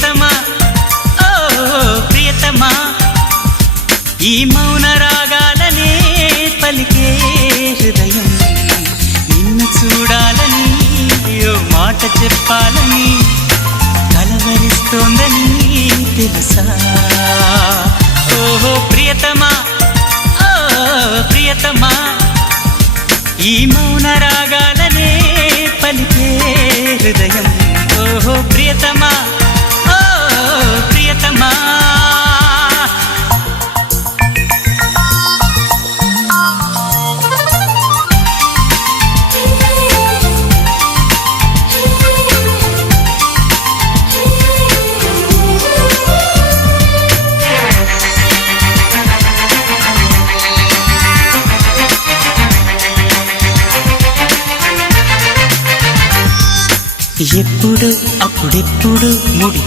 ప్రియతమా ఓ ప్రియతమా ఈ మౌన రాగాలనే పలికే హృదయం నిన్ను చూడాలని ఓ మాట చెప్పాలని కలవరిస్తోందని తెలుసా ఓహో ప్రియతమా ఓ ప్రియతమా ఈ మౌన రాగాలనే పలికే హృదయం ఓహో ప్రియతమా ఓ ప్రియతమా ఎప్పుడు అప్పుడెప్పుడు ముడి